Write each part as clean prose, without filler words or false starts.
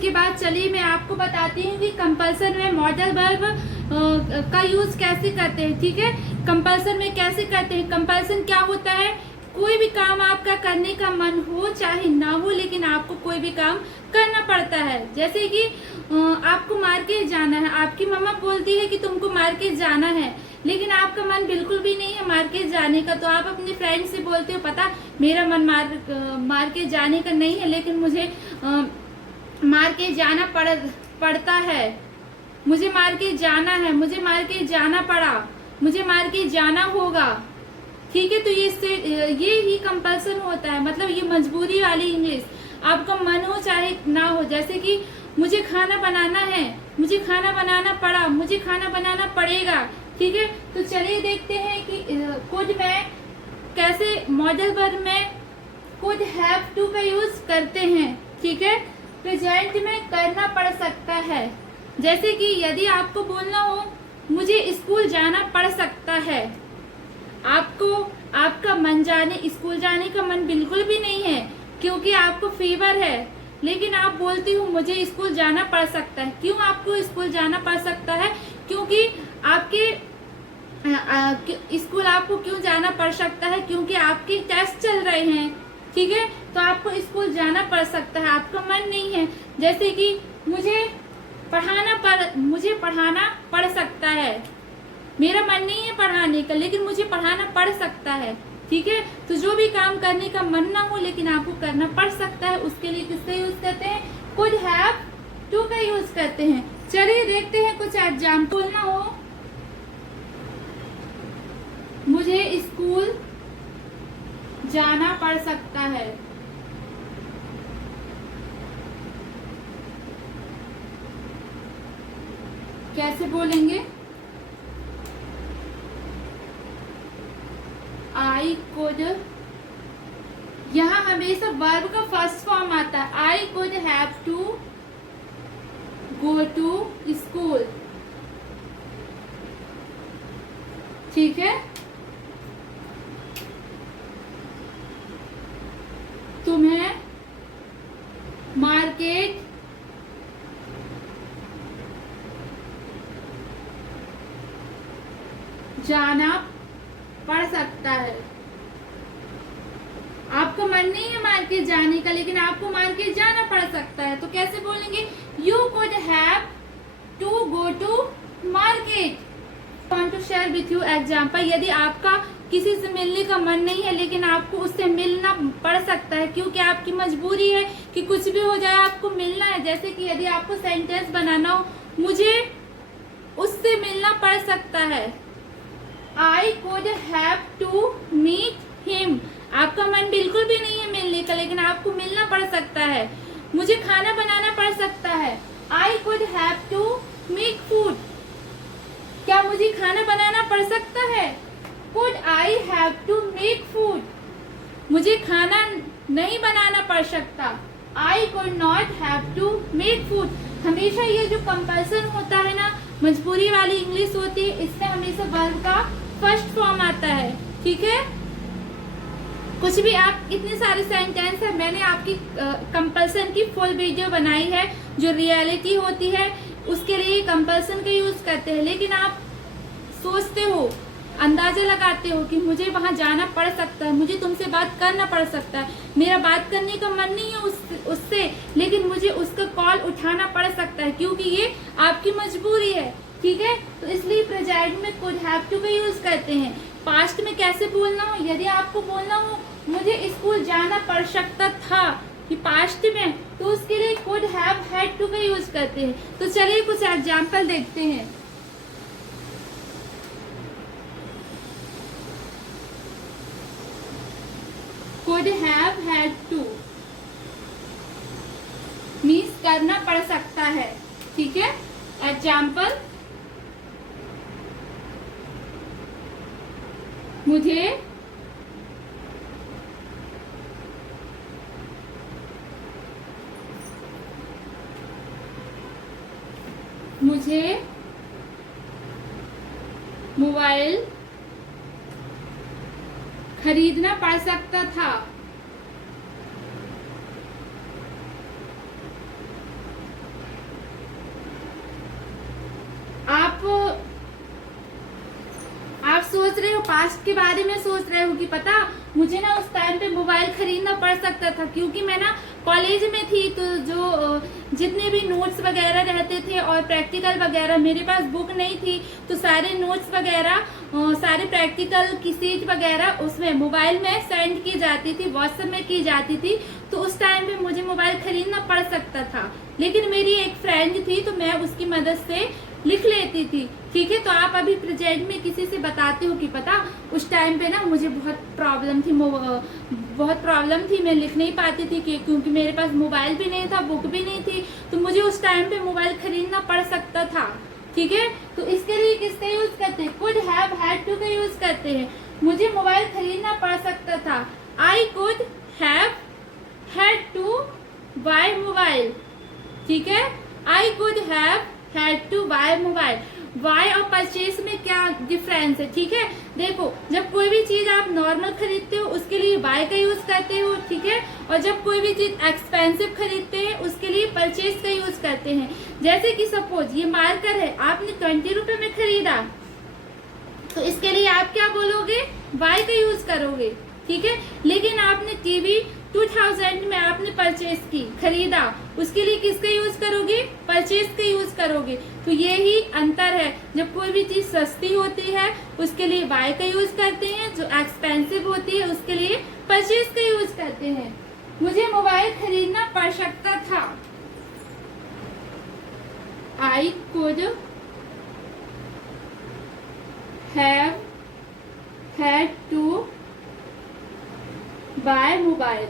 के बाद चलिए मैं आपको बताती हूँ कि कंपल्सन में मॉडल वर्ब का यूज कैसे करते हैं। ठीक है, कंपल्सन में कैसे करते हैं। कंपल्सन क्या होता है, कोई भी काम आपका करने का मन हो चाहे ना हो, लेकिन आपको कोई भी काम करना पड़ता है। जैसे कि आपको मार्केट जाना है, आपकी मम्मा बोलती है कि तुमको मार्केट जाना है, लेकिन आपका मन बिल्कुल भी नहीं है मार्केट जाने का, तो आप अपने फ्रेंड से बोलते हो पता मेरा मन मार्केट जाने का नहीं है, लेकिन मुझे मार्केट जाना पड़ता है, मुझे मार्केट जाना है, मुझे मार्केट जाना पड़ा, मुझे मार्केट जाना होगा। ठीक है, तो ये ही कंपल्सन होता है, मतलब ये मजबूरी वाली इंग्लिश। आपका मन हो चाहे ना हो, जैसे कि मुझे खाना बनाना है, मुझे खाना बनाना पड़ा, मुझे खाना बनाना पड़ेगा। ठीक है, तो चलिए देखते हैं कि कुड में कैसे मॉडल वर्ब में कुड हैव टू का यूज करते हैं। ठीक है, प्रेजेंट में करना पड़ सकता है। जैसे कि यदि आपको बोलना हो मुझे स्कूल जाना पड़ सकता है, आपको आपका स्कूल जाने का मन बिल्कुल भी नहीं है क्योंकि आपको फीवर है, लेकिन आप बोलती हो मुझे स्कूल जाना पड़ सकता है। क्यों आपको स्कूल जाना पड़ सकता है, क्योंकि आपके स्कूल आपको क्यों जाना पड़ सकता है, क्योंकि आपके टेस्ट चल रहे हैं। ठीक है, तो आपको स्कूल जाना पड़ सकता है, आपका मन नहीं है। जैसे कि मुझे पढ़ाना पड़ सकता है, मेरा मन नहीं है पढ़ाने का, लेकिन मुझे पढ़ाना पड़ सकता है। ठीक है, तो जो भी काम करने का मन ना हो लेकिन आपको करना पड़ सकता है, उसके लिए किसका यूज करते हैं, कुड हैव टू का यूज करते हैं। चलिए देखते हैं कुछ एग्जाम्पल। ना हो मुझे स्कूल जाना पड़ सकता है, कैसे बोलेंगे, आई कुड, यहाँ हमेशा वर्ब का फर्स्ट फॉर्म आता है। I could have to go to school. ठीक है, तुम्हें मार्केट जाना पड़ सकता है। आपको मन नहीं है मार्केट जाने का, लेकिन आपको मार्केट जाना पड़ सकता है, तो कैसे बोलेंगे, you could have to go to market. Want to share with you example. यदि आपका किसी से मिलने का मन नहीं है लेकिन आपको उससे मिलना पड़ सकता है क्योंकि आपकी मजबूरी है कि कुछ भी हो जाए आपको मिलना है। जैसे कि यदि आपको सेंटेंस बनाना हो, मुझे उससे मिलना पड़ सकता है, I could have to meet him. आपका मन बिल्कुल भी नहीं है मिलने का, लेकिन आपको मिलना पड़ सकता है। मुझे खाना बनाना पड़ सकता है, I could have to make food. क्या मुझे खाना बनाना पड़ सकता है, could I have to make food. मुझे खाना नहीं बनाना पड़ सकता, I could not have to make food. हमेशा ये जो कंपल्सन होता है ना, मजबूरी वाली इंग्लिश होती है, इसमें हमेशा वर्ब का फर्स्ट फॉर्म आता है। ठीक है, कुछ भी आप इतने सारे सेंटेंस है, मैंने आपकी कंपल्सन की फुल वीडियो बनाई है, जो रियलिटी होती है उसके लिए कंपल्सन का यूज करते हैं। लेकिन आप सोचते हो, अंदाजा लगाते हो कि मुझे वहां जाना पड़ सकता है, मुझे तुमसे बात करना पड़ सकता है, मेरा बात करने का मन नहीं है उससे, लेकिन मुझे उसका कॉल उठाना पड़ सकता है क्योंकि ये आपकी मजबूरी है। ठीक है, तो इसलिए प्रेजेंट में कुड हैव टू का यूज करते हैं। पास्ट में कैसे बोलना हो, यदि आपको बोलना हो मुझे स्कूल जाना पड़ सकता था कि पास्ट में, तो उसके लिए कुड हैव हैड टू का यूज करते हैं। तो चलिए कुछ एग्जाम्पल देखते हैं। Could have had two means करना पड़ सकता है। ठीक है, एग्जाम्पल, मुझे मोबाइल खरीदना पड़ सकता था। सोच रहे हो, पास्ट के बारे में सोच रहे हो कि पता मुझे ना उस टाइम पे मोबाइल खरीदना पड़ सकता था, क्योंकि मैं ना कॉलेज में थी, तो जो जितने भी नोट्स वगैरह रहते थे और प्रैक्टिकल वगैरह, मेरे पास बुक नहीं थी, तो सारे नोट्स वगैरह, सारे प्रैक्टिकल की सीट वगैरह उसमें मोबाइल में सेंड की जाती थी, व्हाट्सएप में की जाती थी। तो उस टाइम पे मुझे मोबाइल खरीदना पड़ सकता था, लेकिन मेरी एक फ्रेंड थी तो मैं उसकी मदद से लिख लेती थी। ठीक है, तो आप अभी प्रेजेंट में किसी से बताते हो कि पता उस टाइम पे ना मुझे बहुत प्रॉब्लम थी, मैं लिख नहीं पाती थी क्योंकि मेरे पास मोबाइल भी नहीं था, बुक भी नहीं थी, तो मुझे उस टाइम पे मोबाइल खरीदना पड़ सकता था। ठीक है, तो इसके लिए किसका यूज करते हैं? कुड हैव, हैड टू का यूज करते हैं। मुझे मोबाइल खरीदना पड़ सकता था, I could have had to buy mobile. ठीक है, I could have had to buy mobile. Buy और परचेज में क्या डिफरेंस है? ठीक है, देखो जब कोई भी चीज आप नॉर्मल खरीदते हो उसके लिए बाय का यूज करते हो। ठीक है, और जब कोई भी चीज एक्सपेंसिव खरीदते हैं उसके लिए परचेज का यूज करते हैं। जैसे कि सपोज ये मार्कर है, आपने 20 रुपए में खरीदा, तो इसके लिए आप क्या बोलोगे? बाय का यूज करोगे। ठीक है, लेकिन आपने टीवी 2000 में आपने परचेज की, खरीदा, उसके लिए किसका यूज करोगे? परचेज का यूज करोगे। तो ये ही अंतर है, जब कोई भी चीज सस्ती होती है उसके लिए बाय का यूज करते हैं, जो एक्सपेंसिव होती है उसके लिए परचेज का यूज करते हैं। मुझे मोबाइल खरीदना पड़ सकता था, I could have had to buy mobile.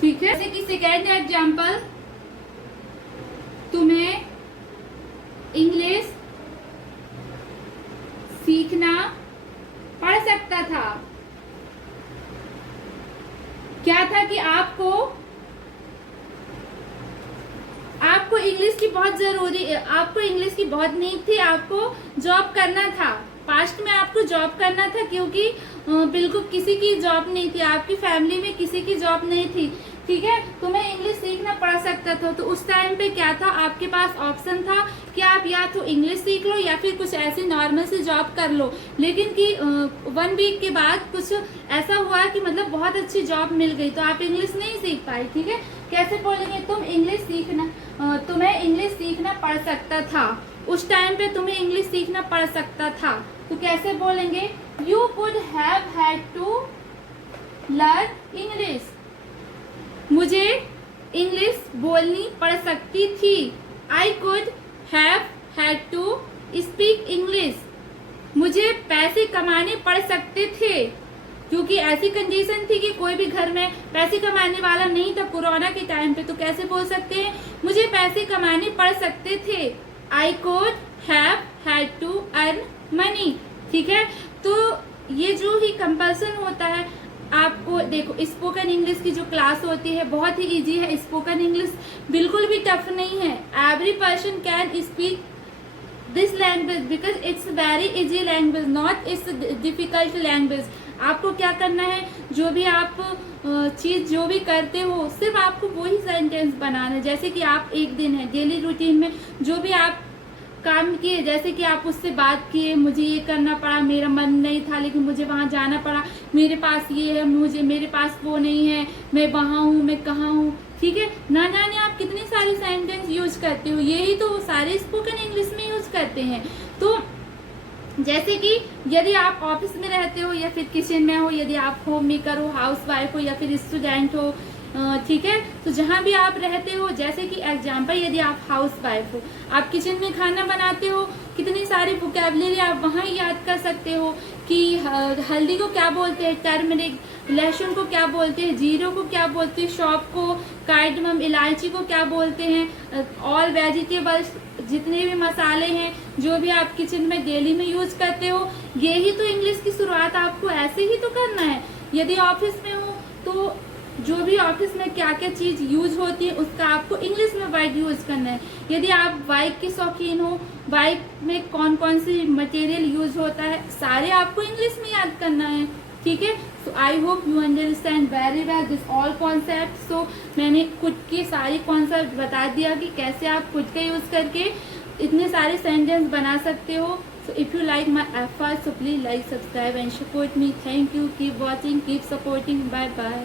ठीक है, जैसे कि सेकेंड एग्जाम्पल, तुम्हें इंग्लिश सीखना पड़ सकता था। क्या था कि आपको इंग्लिश की बहुत जरूरी, आपको इंग्लिश की बहुत नीड थी, आपको जॉब करना था, पास्ट में आपको जॉब करना था, क्योंकि बिल्कुल किसी की जॉब नहीं थी, आपकी फैमिली में किसी की जॉब नहीं थी। ठीक है, तुम्हें इंग्लिश सीखना पड़ सकता था, तो उस टाइम पे क्या था, आपके पास ऑप्शन था कि आप या तो इंग्लिश सीख लो या फिर कुछ ऐसी नॉर्मल सी जॉब कर लो। लेकिन कि 1 वीक के बाद कुछ ऐसा हुआ कि मतलब बहुत अच्छी जॉब मिल गई, तो आप इंग्लिश नहीं सीख पाई। ठीक है, कैसे बोलेंगे? तुम्हें इंग्लिश सीखना पड़ सकता था, उस टाइम पे तुम्हें इंग्लिश सीखना पड़ सकता था, तो कैसे बोलेंगे? You could have had to learn English. मुझे इंग्लिश बोलनी पड़ सकती थी, I could have had to speak English. मुझे पैसे कमाने पड़ सकते थे, क्योंकि ऐसी कंडीशन थी कि कोई भी घर में पैसे कमाने वाला नहीं था कोरोना के टाइम पे, तो कैसे बोल सकते हैं? मुझे पैसे कमाने पड़ सकते थे, I could have had to earn money. ठीक है, तो ये जो ही कंपल्सन होता है, आपको देखो स्पोकन इंग्लिश की जो क्लास होती है बहुत ही इजी है, स्पोकन इंग्लिश बिल्कुल भी टफ नहीं है। Every person can speak this language because it's very easy language, not it's difficult language. आपको क्या करना है, जो भी आप चीज जो भी करते हो सिर्फ आपको वही सेंटेंस बनाना है। जैसे कि आप एक दिन है डेली रूटीन में जो भी आप काम किए, जैसे कि आप उससे बात किए, मुझे ये करना पड़ा, मेरा मन नहीं था लेकिन मुझे वहाँ जाना पड़ा, मेरे पास ये है, मेरे पास वो नहीं है, मैं वहाँ हूँ, मैं कहाँ हूँ। ठीक है, ना जाने आप कितनी सारी सेंटेंस यूज करते हो, यही तो सारे स्पोकन इंग्लिश में यूज करते हैं। तो जैसे कि यदि आप ऑफिस में रहते हो या फिर किचन में हो, यदि आप होम मेकर हो, हाउस वाइफ हो या फिर स्टूडेंट हो, ठीक है, तो जहाँ भी आप रहते हो, जैसे कि एग्जाम्पल यदि आप हाउस वाइफ हो, आप किचन में खाना बनाते हो, कितनी सारी वोकैबुलरी आप वहाँ याद कर सकते हो कि हल्दी को क्या बोलते हैं, टर्मरिक, लहसुन को क्या बोलते हैं, जीरो को क्या बोलते हैं, शॉप को, कार्डमम, इलायची को क्या बोलते हैं, ऑल वेजिटेबल्स, जितने भी मसाले हैं जो भी आप किचन में डेली में यूज करते हो, यही तो इंग्लिश की शुरुआत आपको ऐसे ही तो करना है। यदि ऑफिस में हो तो जो भी ऑफिस में क्या क्या चीज यूज होती है उसका आपको इंग्लिश में वर्ड यूज करना है। यदि आप बाइक के शौकीन हो, बाइक में कौन कौन सी मटेरियल यूज होता है, सारे आपको इंग्लिश में याद करना है। ठीक है, so I hope you understand very well this all concept. So मैंने कुड की सारी कॉन्सेप्ट बता दिया कि कैसे आप कुड का यूज करके इतने सारे सेंटेंस बना सकते हो. So if you like my efforts, so please like, subscribe and support me. Thank you. Keep watching, keep supporting. Bye bye.